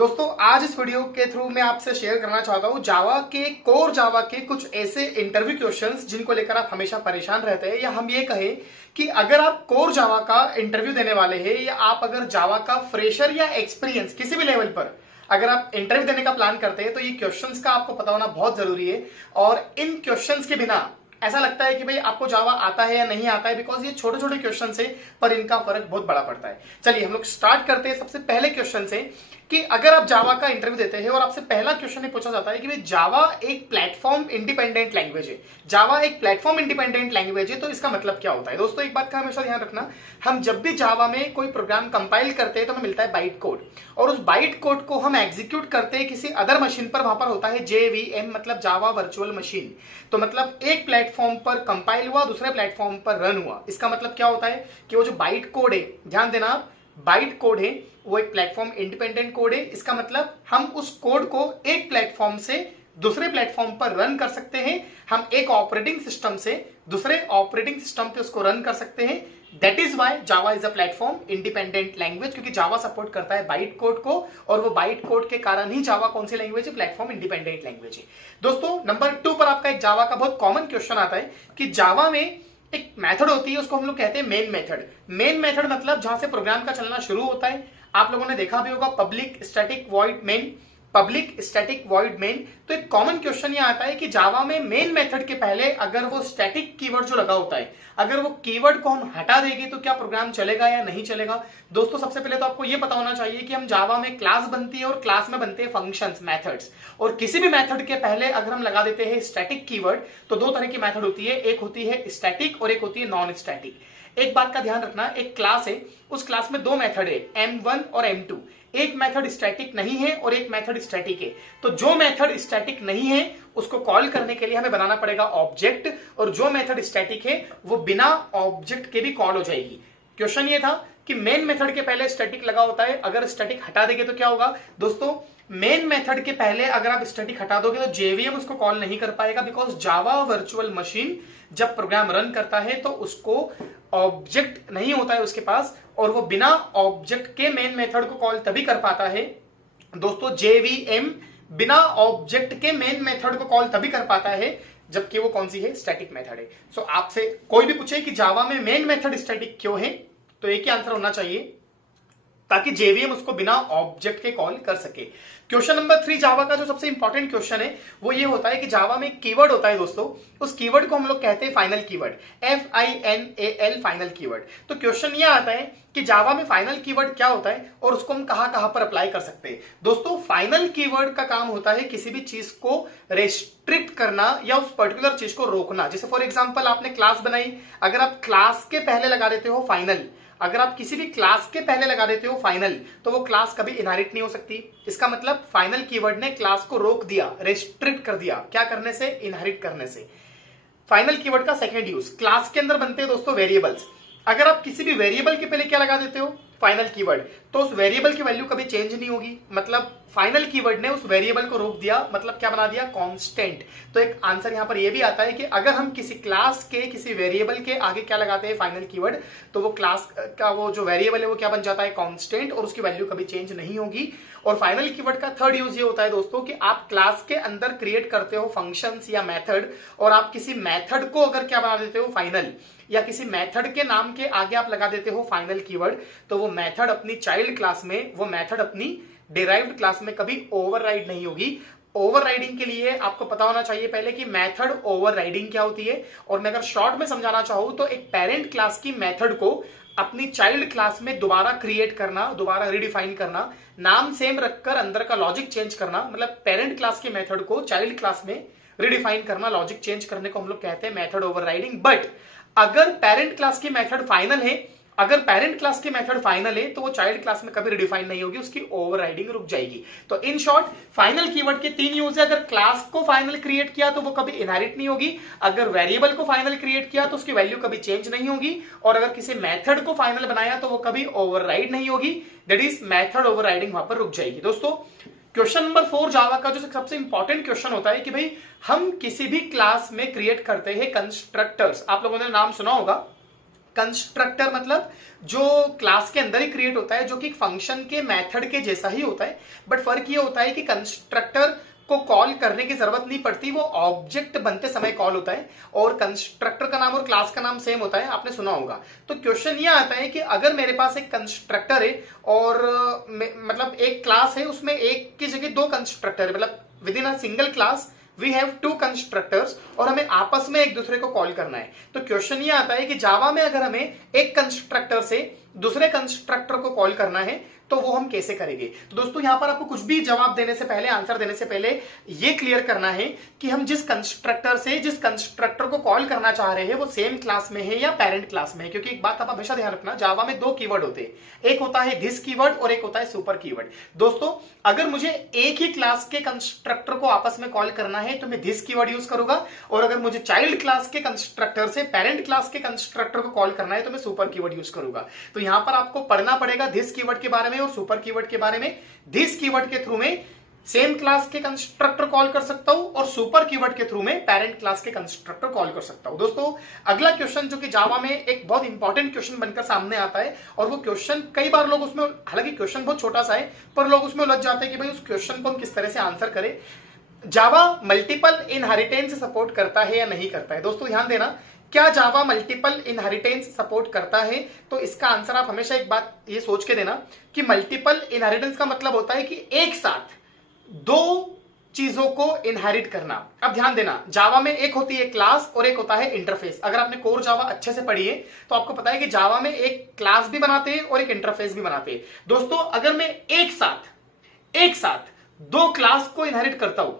दोस्तों आज इस वीडियो के थ्रू मैं आपसे शेयर करना चाहता हूं कोर जावा के कुछ ऐसे इंटरव्यू क्वेश्चंस जिनको लेकर आप हमेशा परेशान रहते हैं, या हम ये कहें कि अगर आप कोर जावा का इंटरव्यू देने वाले हैं या आप अगर जावा का फ्रेशर या एक्सपीरियंस किसी भी लेवल पर अगर आप इंटरव्यू देने का प्लान करते हैं तो ये क्वेश्चंस का आपको पता होना बहुत जरूरी है। और इन क्वेश्चंस के बिना ऐसा लगता है कि भाई आपको जावा आता है या नहीं आता है, बिकॉज ये छोटे छोटे क्वेश्चन है पर इनका फर्क बहुत बड़ा पड़ता है। चलिए हम लोग स्टार्ट करते हैं सबसे पहले क्वेश्चन से कि अगर आप जावा का इंटरव्यू देते हैं और आपसे पहला क्वेश्चन पूछा जाता है कि भाई जावा एक प्लेटफॉर्म इंडिपेंडेंट लैंग्वेज है, जावा एक प्लेटफॉर्म इंडिपेंडेंट लैंग्वेज है, तो इसका मतलब क्या होता है। दोस्तों एक बात का हमेशा ध्यान रखना, हम जब भी जावा में कोई प्रोग्राम कंपाइल करते हैं तो हमें मिलता है बाइट कोड, और उस बाइट कोड को हम एग्जीक्यूट करते हैं किसी अदर मशीन पर, वहां पर होता है JVM मतलब जावा वर्चुअल मशीन। तो मतलब एक प्लेटफॉर्म पर कंपाइल हुआ, दूसरे प्लेटफॉर्म पर रन हुआ। इसका मतलब क्या होता है कि वो जो बाइट कोड है, ध्यान देना, बाइट कोड है वो एक प्लेटफॉर्म इंडिपेंडेंट कोड है। इसका मतलब हम उस कोड को एक प्लेटफॉर्म से दूसरे प्लेटफॉर्म पर रन कर सकते हैं, हम एक ऑपरेटिंग सिस्टम से दूसरे ऑपरेटिंग सिस्टम पे उसको रन कर सकते हैं। That is why Java is a platform independent language, क्योंकि जावा सपोर्ट करता है बाइट कोड को, और वो बाइट कोड के कारण ही जावा कौन सी लैंग्वेज है, प्लेटफॉर्म इंडिपेंडेंट लैंग्वेज है। दोस्तों नंबर 2 पर आपका एक जावा का बहुत कॉमन क्वेश्चन आता है कि जावा में एक मेथड होती है, उसको हम लोग कहते हैं मेन मेथड। मेन मेथड मतलब जहां से प्रोग्राम का चलना शुरू होता है। आप लोगों ने देखा भी होगा public static void main, public static void main. तो एक कॉमन क्वेश्चन ये आता है कि जावा में मेन मेथड के पहले अगर वो स्टैटिक कीवर्ड जो लगा होता है, अगर वो कीवर्ड को हम हटा देंगे तो क्या प्रोग्राम चलेगा या नहीं चलेगा। दोस्तों सबसे पहले तो आपको ये पता होना चाहिए कि हम जावा में क्लास बनती है और क्लास में बनते हैं फंक्शंस, मेथड्स, और किसी भी मेथड के पहले अगर हम लगा देते हैं स्टैटिक कीवर्ड तो दो तरह की मेथड होती है, एक होती है स्टैटिक और एक होती है नॉन स्टैटिक। एक बात का ध्यान रखना, एक क्लास है, उस क्लास में दो मेथड है, M1 और M2। एक मेथड स्टैटिक नहीं है और एक मेथड स्टैटिक है। तो जो मेथड स्टैटिक नहीं है उसको कॉल करने के लिए हमें बनाना पड़ेगा ऑब्जेक्ट, और जो मेथड स्टैटिक है वो बिना ऑब्जेक्ट के भी कॉल हो जाएगी। क्वेश्चन ये था कि मेन मेथड के पहले स्टैटिक लगा होता है, अगर स्टैटिक हटा देंगे तो क्या होगा। दोस्तों मेन मेथड के पहले अगर आप स्टैटिक हटा दोगे तो JVM उसको कॉल नहीं कर पाएगा, बिकॉज जावा वर्चुअल मशीन जब प्रोग्राम रन करता है तो उसको ऑब्जेक्ट नहीं होता है उसके पास, और वो बिना ऑब्जेक्ट के मेन मेथड को कॉल तभी कर पाता है। दोस्तों JVM बिना ऑब्जेक्ट के मेन मेथड को कॉल तभी कर पाता है जबकि वो कौन सी है, स्टैटिक मेथड है। सो आपसे कोई भी पूछे कि जावा में मेन मेथड स्टैटिक क्यों है, तो एक ही आंसर होना चाहिए, ताकि JVM उसको बिना ऑब्जेक्ट के कॉल कर सके। क्वेश्चन नंबर 3 जावा का जो सबसे इंपॉर्टेंट क्वेश्चन है वो ये होता है कि जावा में कीवर्ड होता है दोस्तों, उस कीवर्ड को हम लोग कहते हैं final keyword, FINAL final keyword. तो क्वेश्चन ये आता है कि जावा में फाइनल कीवर्ड क्या होता है और उसको हम कहां कहां पर अप्लाई कर सकते हैं। दोस्तों फाइनल कीवर्ड का काम होता है किसी भी चीज को रेस्ट्रिक्ट करना या उस पर्टिकुलर चीज को रोकना। जैसे फॉर एग्जांपल आपने क्लास बनाई, अगर आप क्लास के पहले लगा देते हो फाइनल, अगर आप किसी भी क्लास के पहले लगा देते हो फाइनल, तो वो क्लास कभी इनहेरिट नहीं हो सकती। इसका मतलब फाइनल कीवर्ड ने क्लास को रोक दिया, रेस्ट्रिक्ट कर दिया, क्या करने से, इनहेरिट करने से। फाइनल कीवर्ड का सेकंड यूज, क्लास के अंदर बनते हैं दोस्तों वेरिएबल्स। अगर आप किसी भी वेरिएबल के पहले क्या लगा देते हो, फाइनल कीवर्ड, तो उस वेरिएबल की वैल्यू कभी चेंज नहीं होगी। मतलब फाइनल कीवर्ड ने उस वेरिएबल को रोक दिया, मतलब क्या बना दिया, कांस्टेंट। तो एक आंसर यहां पर यह भी आता है कि अगर हम किसी क्लास के किसी वेरिएबल के आगे क्या लगाते हैं, फाइनल कीवर्ड, तो वो क्लास का वो जो वेरिएबल है वो क्या बन जाता है, कांस्टेंट, और उसकी वैल्यू कभी चेंज नहीं होगी। और फाइनल कीवर्ड का थर्ड यूज ये होता है दोस्तों कि आप क्लास के अंदर क्रिएट करते हो फंक्शंस या मेथड, और आप किसी मेथड को अगर क्या बना देते हो, फाइनल, या किसी मेथड के नाम के आगे आप लगा देते हो फाइनल कीवर्ड, तो वो मेथड अपनी चाइल्ड क्लास में, वो मेथड अपनी डिराइव्ड क्लास में कभी ओवरराइड नहीं होगी। ओवरराइडिंग के लिए आपको पता होना चाहिए पहले कि मेथड ओवरराइडिंग क्या होती है, और मैं अगर शॉर्ट में समझाना चाहूं तो एक पेरेंट क्लास की मेथड को अपनी चाइल्ड क्लास में दोबारा क्रिएट करना, दोबारा रिडिफाइन करना, नाम सेम रखकर अंदर का लॉजिक चेंज करना, मतलब पेरेंट क्लास की मेथड को चाइल्ड क्लास में रिडिफाइन करना, लॉजिक चेंज करने को हम लोग कहते हैं मेथड ओवरराइडिंग। बट अगर पेरेंट क्लास की मेथड फाइनल है, अगर पेरेंट क्लास की मेथड फाइनल है तो वो चाइल्ड क्लास में कभी रिडिफाइन नहीं होगी, उसकी ओवरराइडिंग रुक जाएगी। तो इन शॉर्ट फाइनल कीवर्ड के 3 यूज है। अगर क्लास को फाइनल क्रिएट किया तो वो कभी इनहेरिट नहीं होगी, अगर वेरिएबल को फाइनल क्रिएट किया तो उसकी वैल्यू कभी चेंज नहीं होगी, और अगर किसी मेथड को फाइनल बनाया तो वो कभी ओवरराइड नहीं होगी, दैट इज मेथड ओवरराइडिंग वहां पर रुक जाएगी। दोस्तों क्वेश्चन नंबर 4 जावा का जो सबसे इंपॉर्टेंट क्वेश्चन होता है कि भाई हम किसी भी क्लास में क्रिएट करते हैं कंस्ट्रक्टर्स। आप लोगों ने नाम सुना होगा कंस्ट्रक्टर मतलब जो क्लास के अंदर ही क्रिएट होता है, जो कि फंक्शन के मेथड के जैसा ही होता है, बट फर्क ये होता है कि कंस्ट्रक्टर को कॉल करने की जरूरत नहीं पड़ती, वो ऑब्जेक्ट बनते समय कॉल होता है, और कंस्ट्रक्टर का नाम और क्लास का नाम सेम होता है, आपने सुना होगा। तो क्वेश्चन ये आता है कि अगर मेरे पास एक कंस्ट्रक्टर है और मतलब एक क्लास है, उसमें एक की जगह दो कंस्ट्रक्टर है, मतलब within a single class we have two constructors, और हमें आपस में एक दूसरे को कॉल करना है। तो क्वेश्चन ये आता है कि जावा में अगर हमें एक कंस्ट्रक्टर से दूसरे कंस्ट्रक्टर को कॉल करना है तो वो हम कैसे करेंगे। तो दोस्तों यहां पर आपको कुछ भी जवाब देने से पहले, आंसर देने से पहले ये क्लियर करना है कि हम जिस कंस्ट्रक्टर से जिस कंस्ट्रक्टर को कॉल करना चाह रहे हैं वो सेम क्लास में है या पेरेंट क्लास में है। क्योंकि एक बात आप हमेशा ध्यान रखना, जावा में दो कीवर्ड होते हैं, एक होता है दिस कीवर्ड और एक होता है सुपर कीवर्ड। दोस्तों अगर मुझे एक ही क्लास के कंस्ट्रक्टर को आपस में कॉल करना है तो मैं दिस कीवर्ड यूज करूंगा, और अगर मुझे चाइल्ड क्लास के कंस्ट्रक्टर से पेरेंट क्लास के कंस्ट्रक्टर को कॉल करना है तो मैं सुपर कीवर्ड यूज करूंगा। तो यहां पर आपको पढ़ना पड़ेगा दिस कीवर्ड के बारे में और सुपर कीवर्ड के बारे में। दिस कीवर्ड के थ्रू में सेम क्लास के कंस्ट्रक्टर कॉल कर सकता हूं, और सुपर कीवर्ड के थ्रू में पेरेंट क्लास के कंस्ट्रक्टर कॉल कर सकता हूं। दोस्तों अगला क्वेश्चन जो कि जावा में एक बहुत इंपॉर्टेंट क्वेश्चन बनकर सामने आता है, और वो क्वेश्चन कई बार लोग उसमें, हालांकि क्वेश्चन बहुत छोटा सा है पर लोग उसमें उलझ जाते हैं कि भाई उस क्वेश्चन को हम किस तरह से आंसर करें। जावा मल्टीपल इनहेरिटेंस सपोर्ट करता है या नहीं करता है। दोस्तों ध्यान देना, क्या जावा मल्टीपल इनहेरिटेंस सपोर्ट करता है? तो इसका आंसर आप हमेशा एक बात ये सोच के देना कि मल्टीपल इनहेरिटेंस का मतलब होता है कि एक साथ दो चीजों को इनहेरिट करना। अब ध्यान देना, जावा में एक होती है क्लास और एक होता है इंटरफेस। अगर आपने कोर जावा अच्छे से पढ़ी है तो आपको पता है कि जावा में एक क्लास भी बनाते हैं और एक इंटरफेस भी बनाते हैं। दोस्तों अगर मैं एक साथ दो क्लास को इनहेरिट करता हूं,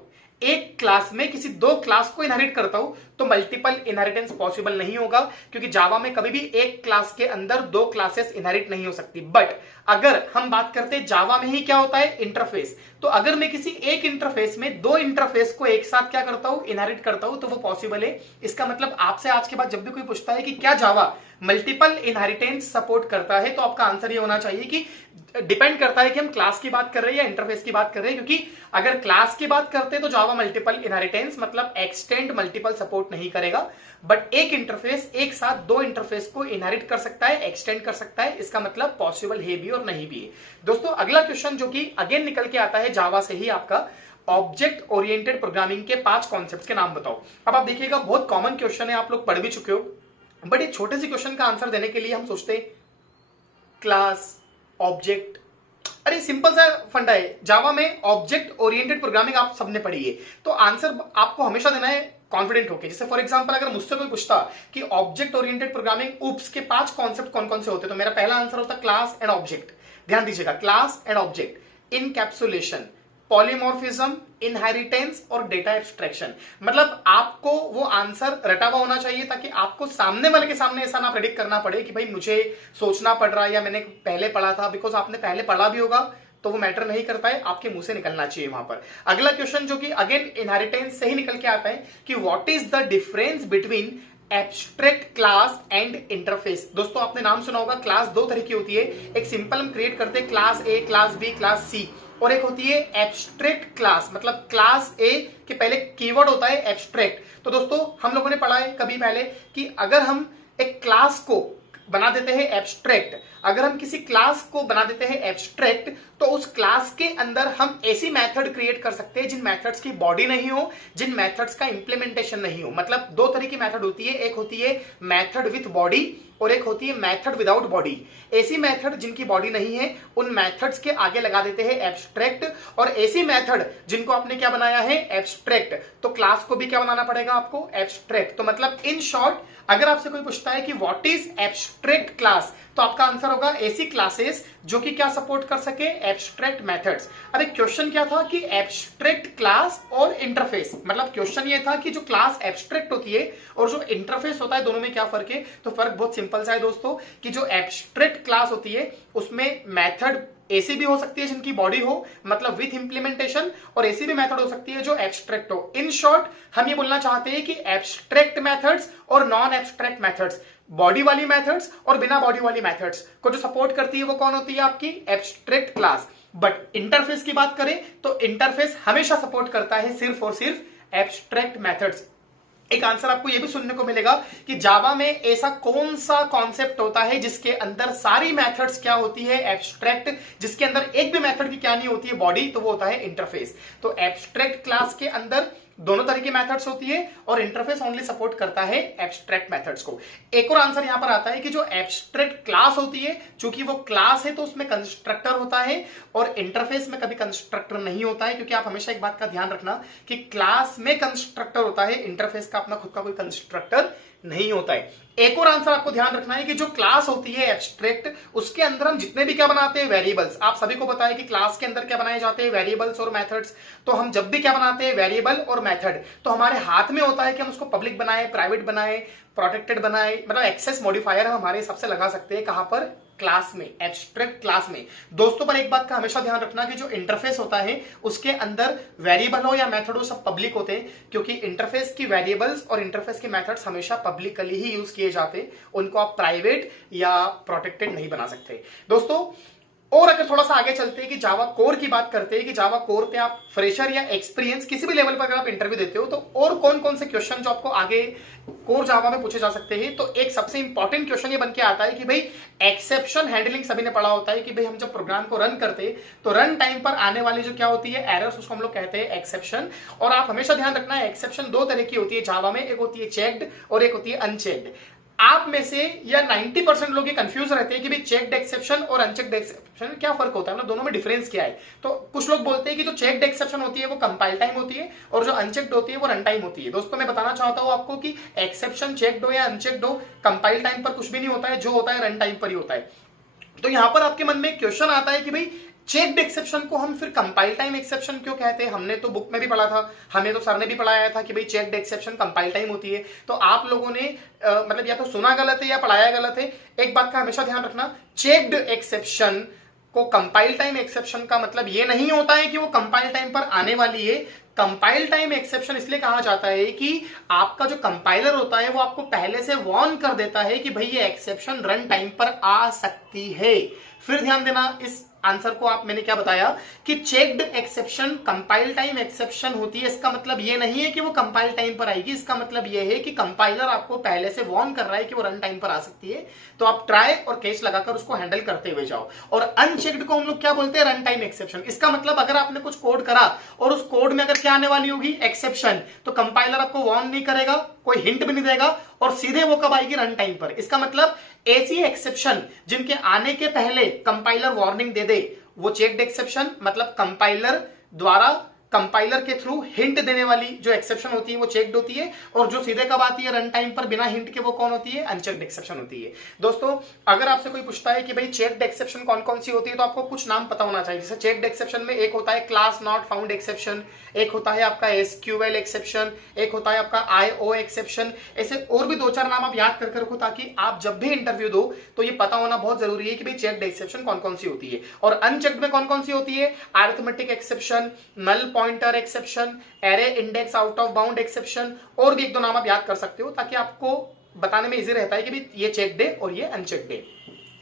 एक क्लास में किसी दो क्लास को इनहेरिट करता हूं, तो मल्टीपल इनहेरिटेंस पॉसिबल नहीं होगा, क्योंकि जावा में कभी भी एक क्लास के अंदर दो क्लासेस इनहेरिट नहीं हो सकती। बट अगर हम बात करते हैं जावा में ही क्या होता है, इंटरफेस, तो अगर मैं किसी एक इंटरफेस में दो इंटरफेस को एक साथ क्या करता हूं, इनहेरिट करता हूं, तो वो पॉसिबल है। इसका मतलब आपसे आज के बाद जब भी कोई पूछता है कि क्या जावा मल्टीपल इनहेरिटेंस सपोर्ट करता है, तो आपका आंसर ये होना चाहिए कि डिपेंड करता है कि हम क्लास की बात कर रहे हैं या इंटरफेस की बात कर रहे हैं। क्योंकि अगर क्लास की बात करते हैं तो जावा मल्टीपल इनहेरिटेंस मतलब एक्सटेंड मल्टीपल सपोर्ट नहीं करेगा, बट एक इंटरफेस एक साथ दो इंटरफेस को इनहेरिट कर सकता है, एक्सटेंड कर सकता है। इसका मतलब पॉसिबल है भी और नहीं भी है। दोस्तों अगला क्वेश्चन जो कि अगेन निकल के आता है जावा से ही, आपका ऑब्जेक्ट ओरिएंटेड प्रोग्रामिंग के 5 कॉन्सेप्ट्स के नाम बताओ। अब आप देखिएगा बहुत कॉमन क्वेश्चन है, आप लोग पढ़ भी चुके हो, बट एक छोटे से क्वेश्चन का आंसर देने के लिए हम सोचते हैं क्लास, ऑब्जेक्ट, अरे सिंपल सा फंडा है। जावा में ऑब्जेक्ट ओरिएंटेड प्रोग्रामिंग आप सबने पढ़ी है, तो आंसर आपको हमेशा देना है कॉन्फिडेंट होके। जैसे फॉर एग्जांपल अगर मुझसे कोई पूछता कि ऑब्जेक्ट ओरिएंटेड प्रोग्रामिंग ऊप्स के 5 कॉन्सेप्ट कौन कौन से होते, तो मेरा पहला आंसर होता क्लास एंड ऑब्जेक्ट। ध्यान दीजिएगा, class and object, encapsulation, polymorphism, inheritance और डेटा एब्स्ट्रैक्शन। मतलब आपको वो आंसर रटा हुआ होना चाहिए ताकि आपको सामने वाले के सामने ऐसा ना प्रेडिक्ट करना पड़े कि भाई मुझे सोचना पड़ रहा है या मैंने पहले पढ़ा था। बिकॉज आपने पहले पढ़ा भी होगा तो वो मैटर नहीं करता है, आपके मुंह से निकलना चाहिए वहां पर। अगला क्वेश्चन जो कि अगेन इनहेरिटेंस से ही निकल के आता है कि what is the difference between abstract class and interface. दोस्तों आपने नाम सुना होगा, क्लास दो तरह की होती है, एक सिंपल हम क्रिएट करते हैं class A, class B, class C, और एक होती है एब्स्ट्रैक्ट क्लास, मतलब क्लास ए के पहले कीवर्ड होता है एब्स्ट्रैक्ट। तो दोस्तों हम लोगों ने पढ़ा है कभी पहले कि अगर हम एक क्लास को बना देते हैं एब्स्ट्रैक्ट, अगर हम किसी क्लास को बना देते हैं एब्स्ट्रैक्ट, तो उस क्लास के अंदर हम ऐसी मेथड क्रिएट कर सकते हैं जिन मेथड्स की बॉडी नहीं हो, जिन मेथड्स का इंप्लीमेंटेशन नहीं हो। मतलब दो तरह की मेथड होती है, एक होती है मेथड विथ बॉडी और एक होती है मेथड विदाउट बॉडी। ऐसी मेथड जिनकी बॉडी नहीं है उन मेथड्स के आगे लगा देते हैं एब्स्ट्रैक्ट, और ऐसी मेथड जिनको आपने क्या बनाया है, एब्स्ट्रैक्ट, तो क्लास को भी क्या बनाना पड़ेगा आपको, एब्स्ट्रैक्ट। तो मतलब इन शॉर्ट अगर आपसे कोई पूछता है कि व्हाट इज एब्स्ट्रैक्ट क्लास, तो आपका आंसर होगा ऐसी क्लासेस जो कि क्या सपोर्ट कर सके, एब्स्ट्रैक्ट मेथड्स। अब एक क्वेश्चन क्या था कि एब्स्ट्रैक्ट क्लास और इंटरफेस, मतलब क्वेश्चन ये था कि जो क्लास एब्स्ट्रैक्ट होती है और जो इंटरफेस होता है दोनों में क्या फर्क है। तो फर्क बहुत सिंपल सा है दोस्तों कि जो एब्स्ट्रैक्ट क्लास होती है उसमें मेथड ऐसी भी हो सकती है जिनकी बॉडी हो, मतलब विथ इंप्लीमेंटेशन, और ऐसी भी मेथड हो सकती है जो एब्स्ट्रैक्ट हो। इन शॉर्ट हम ये बोलना चाहते हैं कि एब्स्ट्रैक्ट मेथड्स और नॉन एब्स्ट्रैक्ट मेथड्स, बॉडी वाली मेथड्स और बिना बॉडी वाली मेथड्स को जो सपोर्ट करती है वो कौन होती है, आपकी एब्स्ट्रैक्ट क्लास। बट इंटरफेस की बात करें तो इंटरफेस हमेशा सपोर्ट करता है सिर्फ और सिर्फ एब्स्ट्रैक्ट मेथड्स। एक आंसर आपको यह भी सुनने को मिलेगा कि जावा में ऐसा कौन सा कॉन्सेप्ट होता है जिसके अंदर सारी मेथड्स क्या होती है एब्स्ट्रैक्ट, जिसके अंदर एक भी मेथड की क्या नहीं होती है बॉडी, तो वो होता है इंटरफेस। तो एब्स्ट्रैक्ट क्लास के अंदर दोनों तरह की मेथड्स होती है और इंटरफेस ओनली सपोर्ट करता है एब्स्ट्रैक्ट मेथड्स को। एक और आंसर यहां पर आता है कि जो एब्स्ट्रैक्ट क्लास होती है, चूंकि वो क्लास है तो उसमें कंस्ट्रक्टर होता है और इंटरफेस में कभी कंस्ट्रक्टर नहीं होता है, क्योंकि आप हमेशा एक बात का ध्यान रखना कि क्लास में कंस्ट्रक्टर होता है, इंटरफेस का अपना खुद का कोई कंस्ट्रक्टर नहीं होता है। एक और आंसर आपको ध्यान रखना है कि जो क्लास होती है एब्स्ट्रैक्ट, उसके अंदर हम जितने भी क्या बनाते हैं वेरिएबल्स, आप सभी को पता है कि क्लास के अंदर क्या बनाए जाते हैं वेरिएबल्स और मेथड्स। तो हम जब भी क्या बनाते हैं वेरिएबल और मेथड, तो हमारे हाथ में होता है कि हम उसको पब्लिक बनाए, प्राइवेट बनाए, प्रोटेक्टेड बनाए, मतलब एक्सेस मॉडिफायर हम हमारे हिसाब से लगा सकते हैं कहां पर, क्लास में, एब्स्ट्रैक्ट क्लास में। दोस्तों पर एक बात का हमेशा ध्यान रखना कि जो इंटरफेस होता है उसके अंदर वेरिएबल हो या मेथड हो सब पब्लिक होते हैं, क्योंकि इंटरफेस की वेरिएबल्स और इंटरफेस के मेथड्स हमेशा पब्लिकली ही यूज किए जाते हैं, उनको आप प्राइवेट या प्रोटेक्टेड नहीं बना सकते दोस्तों। और अगर थोड़ा सा आगे चलते हैं कि जावा कोर की बात करते हैं कि जावा कोर पे आप फ्रेशर या एक्सपीरियंस किसी भी लेवल पर अगर आप इंटरव्यू देते हो तो और कौन कौन से क्वेश्चन जो आपको आगे कोर जावा में पूछे जा सकते हैं, तो एक सबसे इंपॉर्टेंट क्वेश्चन ये बन के आता है कि भाई एक्सेप्शन हैंडलिंग सभी ने पढ़ा होता है कि भाई हम जब प्रोग्राम को रन करते हैं तो रन टाइम पर आने वाली जो क्या होती है एरर्स, उसको हम लोग कहते हैं एक्सेप्शन। और आप हमेशा ध्यान रखना है एक्सेप्शन दो तरह की होती है जावा में, एक होती है चेक्ड और एक होती है अनचेक्ड। आप में से या 90% लोग ये कंफ्यूज रहते हैं कि भाई चेक्ड एक्सेप्शन और अनचेक्ड एक्सेप्शन में क्या फर्क होता है, मतलब दोनों में डिफरेंस क्या है। तो कुछ लोग बोलते हैं कि जो चेक्ड एक्सेप्शन होती है वो कंपाइल टाइम होती है और जो अनचेक्ड होती है वो रन टाइम होती है। दोस्तों मैं बताना चाहता हूं आपको कि एक्सेप्शन चेक्ड हो या अनचेक्ड हो, कंपाइल टाइम पर कुछ भी नहीं होता है, जो होता है रन टाइम पर ही होता है। तो यहां पर आपके मन में क्वेश्चन आता है कि भाई चेक्ड एक्सेप्शन को हम फिर कंपाइल टाइम एक्सेप्शन क्यों कहते हैं, हमने तो बुक में भी पढ़ा था, हमें तो सर ने भी पढ़ाया था कि भाई चेक्ड एक्सेप्शन कंपाइल टाइम होती है। तो आप लोगों ने मतलब या तो सुना गलत है या पढ़ाया गलत है। एक बात का हमेशा ध्यान रखना, चेक्ड एक्सेप्शन को कंपाइल टाइम एक्सेप्शन का मतलब ये नहीं होता है कि वो कंपाइल टाइम पर आने वाली है। कंपाइल टाइम एक्सेप्शन इसलिए कहा जाता है कि आपका जो कंपाइलर होता है वो आपको पहले से वार्न कर देता है कि भाई ये एक्सेप्शन रन टाइम पर आ सकती है। फिर ध्यान देना इस आंसर को, आप मैंने क्या बताया कि checked exception compile time exception होती है, इसका मतलब ये नहीं है कि वो कंपाइल टाइम पर आएगी, इसका मतलब ये है कि कंपाइलर आपको पहले से वार्न कर रहा है कि वो रन टाइम पर आ सकती है, तो आप ट्राई और कैच लगाकर उसको हैंडल करते हुए जाओ। और अनचेक्ड को हम लोग क्या बोलते हैं, रन टाइम एक्सेप्शन। इसका मतलब अगर आपने कुछ कोड करा और उस कोड में अगर क्या आने वाली होगी एक्सेप्शन, तो कंपाइलर आपको वार्न नहीं करेगा, कोई हिंट भी नहीं देगा और सीधे वो कब आएगी, रन टाइम पर। इसका मतलब ऐसी एक्सेप्शन जिनके आने के पहले कंपाइलर वार्निंग दे दे वो चेक्ड एक्सेप्शन, मतलब कंपाइलर द्वारा कंपाइलर के थ्रू हिंट देने वाली जो एक्सेप्शन होती है वो चेक्ड होती है, और जो सीधे कब आती है रन टाइम पर बिना हिंट के वो कौन होती है, अनचेक्ड एक्सेप्शन होती है। दोस्तों अगर आपसे कोई पूछता है कि भाई चेक्ड एक्सेप्शन कौन कौन सी होती है, तो आपको कुछ नाम पता होना चाहिए। जैसे चेक्ड एक्सेप्शन में एक होता है क्लास नॉट फाउंड एक्सेप्शन, एक होता है आपका एसक्यूएल एक्सेप्शन, एक होता है आपका आईओ एक्सेप्शन। ऐसे और भी दो चार नाम आप याद करके रखो ताकि आप जब भी इंटरव्यू दो तो ये पता होना बहुत जरूरी है कि भाई चेक्ड एक्सेप्शन कौन कौन सी होती है। और अनचेक्ड में कौन कौन सी होती है, arithmetic exception, null pointer exception, array index out of bound exception, और भी एक दो नाम आप याद कर सकते हो ताकि आपको बताने में इजी रहता है कि भाई ये चेक्ड है और ये अनचेक्ड है।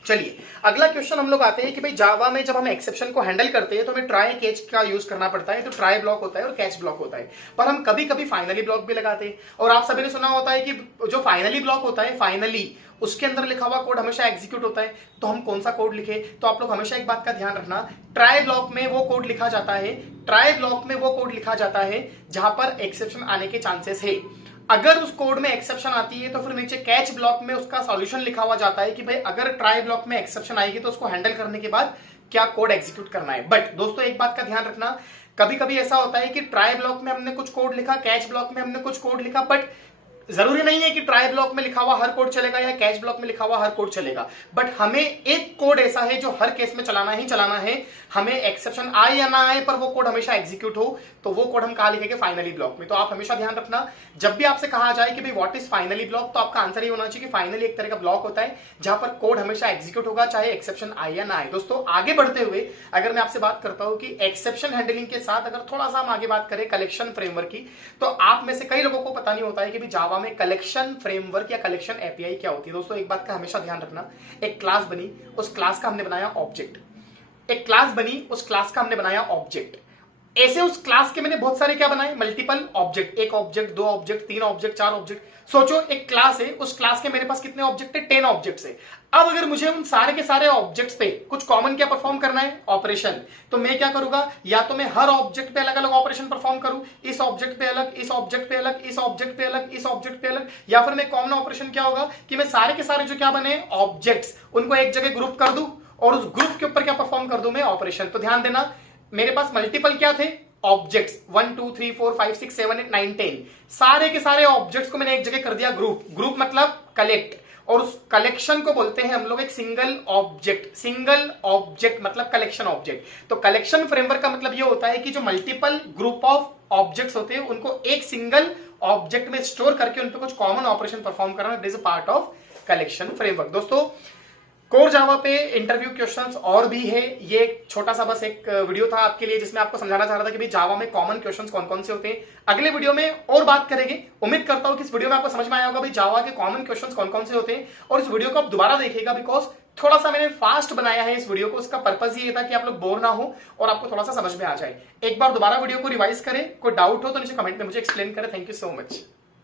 चलिए अगला क्वेश्चन हम लोग आते हैं कि भाई जावा में जब हम एक्सेप्शन को हैंडल करते हैं तो हमें ट्राई कैच का यूज करना पड़ता है। तो ट्राई ब्लॉक होता है और कैच ब्लॉक होता है, पर हम कभी कभी फाइनली ब्लॉक भी लगाते हैं। और आप सभी ने सुना होता है कि जो फाइनली ब्लॉक होता है, फाइनली उसके अंदर लिखा हुआ कोड हमेशा एग्जीक्यूट होता है। तो हम कौन सा कोड लिखे, तो आप लोग हमेशा एक बात का ध्यान रखना, ट्राई ब्लॉक में वो कोड लिखा जाता है, ट्राई ब्लॉक में वो कोड लिखा जाता है जहां पर एक्सेप्शन आने के चांसेस है। अगर उस कोड में एक्सेप्शन आती है तो फिर नीचे कैच ब्लॉक में उसका सॉल्यूशन लिखा हुआ जाता है कि भाई अगर ट्राई ब्लॉक में एक्सेप्शन आएगी तो उसको हैंडल करने के बाद क्या कोड एग्जीक्यूट करना है। बट दोस्तों एक बात का ध्यान रखना, कभी कभी ऐसा होता है कि ट्राई ब्लॉक में हमने कुछ कोड लिखा, कैच ब्लॉक में हमने कुछ कोड लिखा, बट जरूरी नहीं है कि ट्राई ब्लॉक में लिखा हुआ हर कोड चलेगा या कैच ब्लॉक में लिखा हुआ हर कोड चलेगा। बट हमें एक कोड ऐसा है जो हर केस में चलाना ही चलाना है, हमें एक्सेप्शन आए या ना आए पर वो कोड हमेशा एग्जीक्यूट हो, तो वो कोड हम कहां लिखेंगे, फाइनली ब्लॉक में। तो आप हमेशा ध्यान रखना, जब भी आपसे कहा जाए कि भाई व्हाट इज फाइनली ब्लॉक, तो आपका आंसर ये होना चाहिए कि फाइनली एक तरह का ब्लॉक होता है जहां पर कोड हमेशा एग्जीक्यूट होगा चाहे एक्सेप्शन आए या ना आए। दोस्तों आगे बढ़ते हुए अगर मैं आपसे बात करता हूं कि एक्सेप्शन हैंडलिंग के साथ अगर थोड़ा सा हम आगे बात करें कलेक्शन फ्रेमवर्क की, तो आप में से कई लोगों को पता नहीं होता है कि भाई जावा में कलेक्शन फ्रेमवर्क या कलेक्शन एपीआई क्या होती है। दोस्तों एक बात का हमेशा ध्यान रखना, एक क्लास बनी, उस क्लास का हमने बनाया ऑब्जेक्ट, एक क्लास बनी, उस क्लास का हमने बनाया ऑब्जेक्ट। ऐसे उस क्लास के मैंने बहुत सारे क्या बनाए, मल्टीपल ऑब्जेक्ट, एक ऑब्जेक्ट, दो ऑब्जेक्ट, तीन ऑब्जेक्ट, चार ऑब्जेक्ट। सोचो एक क्लास है, उस क्लास के मेरे पास कितने ऑब्जेक्ट है, 10 ऑब्जेक्ट्स है। अब अगर मुझे उन सारे के सारे ऑब्जेक्ट्स पे कुछ कॉमन क्या परफॉर्म करना है, ऑपरेशन, तो मैं क्या करूंगा, या तो मैं हर ऑब्जेक्ट पे अलग अलग ऑपरेशन परफॉर्म करूं, इस ऑब्जेक्ट पे अलग, इस ऑब्जेक्ट पे अलग, इस ऑब्जेक्ट पे अलग, इस ऑब्जेक्ट पे अलग, या फिर मैं कॉमन ऑपरेशन क्या होगा कि मैं सारे के सारे जो क्या बने ऑब्जेक्ट्स उनको एक जगह ग्रुप कर दूं और उस ग्रुप के ऊपर क्या परफॉर्म कर दूं मैं, ऑपरेशन। तो ध्यान देना, मेरे पास मल्टीपल क्या थे, ऑब्जेक्ट्स, 1 2 3 4 5 6 7 8 9 10, सारे के सारे ऑब्जेक्ट्स को मैंने एक जगह कर दिया ग्रुप। ग्रुप मतलब कलेक्ट, और उस कलेक्शन को बोलते हैं हम लोग एक सिंगल ऑब्जेक्ट। सिंगल ऑब्जेक्ट मतलब कलेक्शन ऑब्जेक्ट। तो कलेक्शन फ्रेमवर्क का मतलब ये होता है कि जो मल्टीपल ग्रुप ऑफ ऑब्जेक्ट्स होते हैं उनको एक सिंगल ऑब्जेक्ट में स्टोर करके उन पर कुछ कॉमन ऑपरेशन परफॉर्म करना, this is part of collection framework. दोस्तों कोर जावा पे इंटरव्यू क्वेश्चंस और भी है, ये छोटा सा बस एक वीडियो था आपके लिए जिसमें आपको समझाना चाह रहा था कि भाई जावा में कॉमन क्वेश्चंस कौन कौन से होते हैं। अगले वीडियो में और बात करेंगे। उम्मीद करता हूं कि इस वीडियो में आपको समझ में आया होगा भाई जावा के कॉमन क्वेश्चंस कौन कौन से होते हैं, और इस वीडियो को आप दोबारा देखिएगा बिकॉज थोड़ा सा मैंने फास्ट बनाया है इस वीडियो को। उसका पर्पज ये था कि आप लोग बोर ना हो और आपको थोड़ा सा समझ में आ जाए। एक बार दोबारा वीडियो को रिवाइज करें, कोई डाउट हो तो नीचे कमेंट में मुझे एक्सप्लेन करें। Thank you so much.